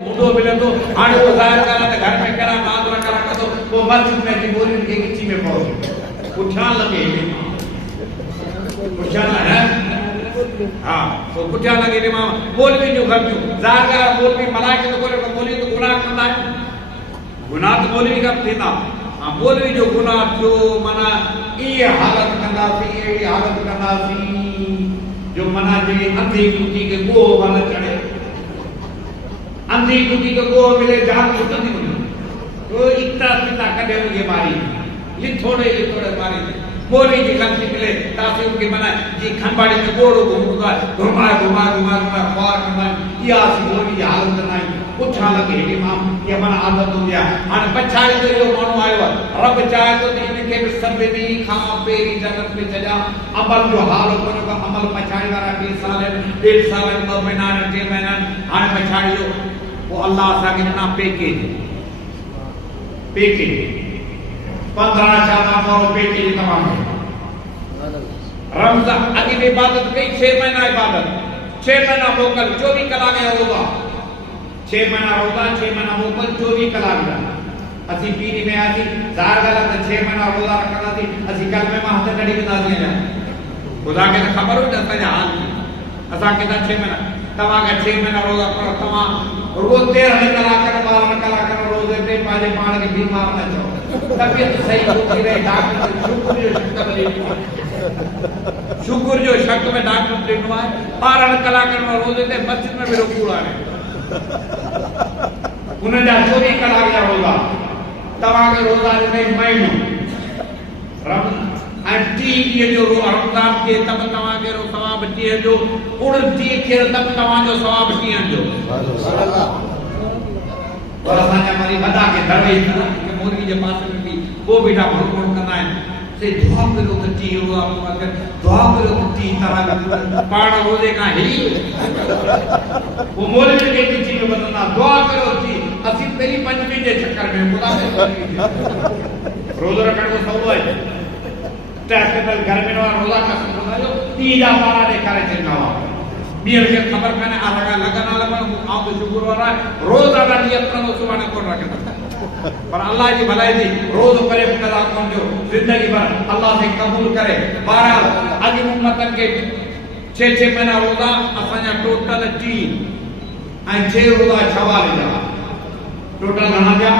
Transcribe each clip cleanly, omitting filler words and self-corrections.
ऊँटो मिले तो हाणे वो ज़ाहिर करा त घर में करा नादरा करा तो वो मस्जिद में की बोली के किची में पहुंच उठा लगे उठा है हां तो उठा लगे रे मां बोल भी जो घर जो ज़ाहिर करा बोल भी मलाइके तो करे बोली तो गुनाह कंदा है गुनाह तो बोली का थींदा हां बोल भी जो गुनाह जो माना ये हालत कंदा सी ये हालत कंदा सी जो मना जे अंधी कुटी के गो वाला चढ़े अंधी कुटी को गो मिले जान तो नहीं मिले तो इतना पिता कदे उनके मारी ये थोड़े मारी बोली जी खंती मिले ताकि उनके मना जी खंबाड़ी में गोड़ो घूमूंगा घुमा ख्वार करना या सी बोली हालत नहीं उठा लगे इमाम ये मन आदत हो गया हां पछाड़ी तो यो मानो आयो रब चाहे तो इनके भी सब भी खा पेरी जन्नत में चला अमल जो हाल को अमल पछाड़ी वाला 20 साल 1.5 साल 2 महीना 3 महीना हां पछाड़ी वो अल्लाह सा के ना पैकेज 15 शाबान और पैकेज तमाम रमजान अगी इबादत कई 6 महीना इबादत 6 महीना मोकल 24 कलाक रोजा 6 महीना रोजा 6 महीना मोकल 24 कलाक असि पीरी में आसी जार गलत 6 महीना रोजा रखना थी असि कल में हाथ कड़ी बता दिया खुदा के खबर हो जाता है हाल असा के 6 महीना तवा का 6 महीना रोजा पर तमा रोज 13 कलाक रोजे पे पाजे पाण के बीमार न जाओ तबीयत सही होती रहे डॉक्टर शुक्र जो शक में डॉक्टर देनो है 12 कलाक रोजे ते मस्जिद में भी रुकू रहे उन्हें 24 कलाक या रोजा तवा के रोजा में महीनो अंटी ये जो रमजान के तब तवा के रो सवाब टी जो 29 के तब तवा जो सवाब टी जो सुभान अल्लाह और असांजा मरी बदा के दरवेश के मोरगी के पास में भी वो बेटा भरपूर करना है से दुआ करो तो टी हो आप अगर दुआ करो तो टी तरह पाण रोजे का ही वो मोरगी के किची में बदलना दुआ करो टी असि तेरी पंजवी के चक्कर में खुदा से रोजा रखण को सवलो है टेक्निकल घर में रोजा का सुनायो तीजा पारा देखा रे चलना बियर के खबर मैंने आ लगा लगा आप तो शुक्र वाला रोज अगर नियत करो सुबह को रखे पर अल्लाह की भलाई दी रोज करे कदा कौन जो जिंदगी भर अल्लाह से कबूल करे बहरहाल अज उम्मत के 6 महीना रोजा असांजा टोटल 3 ऐं 6 रोजा 46 जा टोटल घणा जा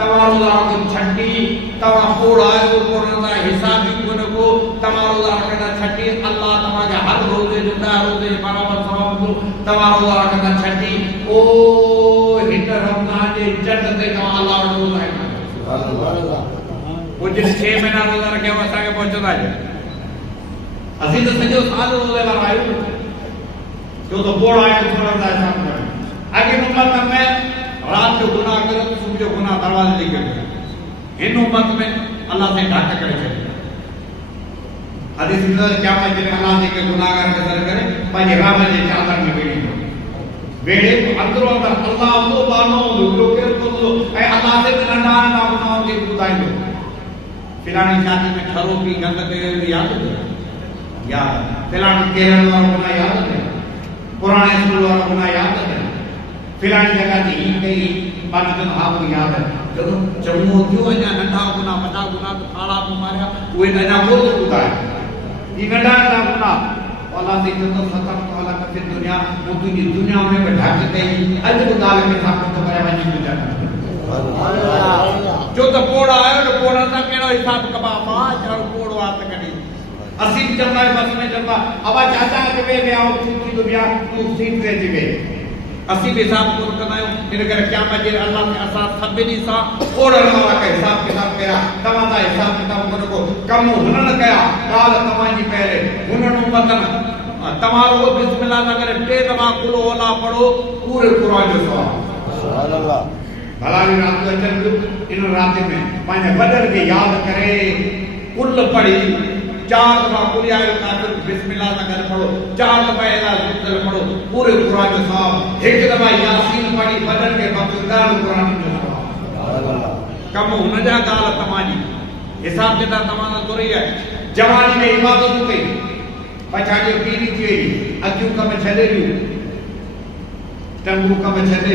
तवा रोजा को छठी तवा पोड़ा कोरोना हिसाब भी कोन को तवा रोजा रखना छठी अल्लाह तवा के हर रोजे जुदा रोजे बराबर सवाब को तवा रोजा रखना छठी ओ हिट रमजान जे जट ते का अल्लाह रोजा है सुभान अल्लाह वो जिन 6 महीना रोजा रखे वसा के पहुंचदा है असि तो सजो साल रोजे वाला आयो तो पोड़ा है थोड़ा सा काम करे आगे उम्मत में रात जो गुनाह करे तो सुबह जो गुनाह दरवाजे लेके गए इन उम्मत में अल्लाह से ढाका करे चले हदीस में क्या मत अल्लाह से के गुनाहगार के सर करे पाजे राम जे चादर में बेड़े अंदरो अंदर अल्लाह तो बानो जो के तो ए अल्लाह से नंढा ना गुनाह के बुधाई दो फिलानी शादी में ठरो की गंद के याद फिलानी केरल वाला गुनाह याद है पुराने स्कूल वाला गुनाह याद है फिलानी जगह थी कई पाकिस्तान हां को याद है जब जम्मू क्यों या नंढा गुना बड़ा गुना तो थाड़ा में मारया वो नया बोल होता है ये नंढा गुना अल्लाह से तो खत्म वाला के दुनिया वो दुनिया में बैठा के कई अज गुदाल के साथ तो करे वनी गुजर सुभान अल्लाह जो तो पोड़ा आयो तो पोड़ा सा केड़ो हिसाब कबा पांच और पोड़ो आत कडी असीम चलना है बस में चलना अब चाचा के वे आओ छुट्टी तो बिया तू सीट रे जिवे असी भी हिसाब को करनायो इन करे क्या मजे अल्लाह के असा सभिनी सा ओड़न वाला के हिसाब किताब कया तमादा हिसाब किताब को कम हुनन कया काल तमाजी पहले हुनन उम्मतन तमारो बिस्मिल्लाह न करे टे दमा कुल ओला पढ़ो पूरे कुरान जो सुभान अल्लाह भला रात को चल इन रात में पाने बदर के याद करे कुल पढ़ी 4 दफा कुल आयो काफिर बिस्मिल्लाह न करे पढ़ो 4 दफा इला जुल पढ़ो पूरे कुरान जो साहब एक दफा यासीन पढ़ी बदर के बकदार कुरान जो सुभान अल्लाह कम हुन जा गाल तमाजी हिसाब किताब तमाना तो रही है जवानी में इबादत कई पछाड़ी पीरी थी अक्यू कम छले टंगू कम छले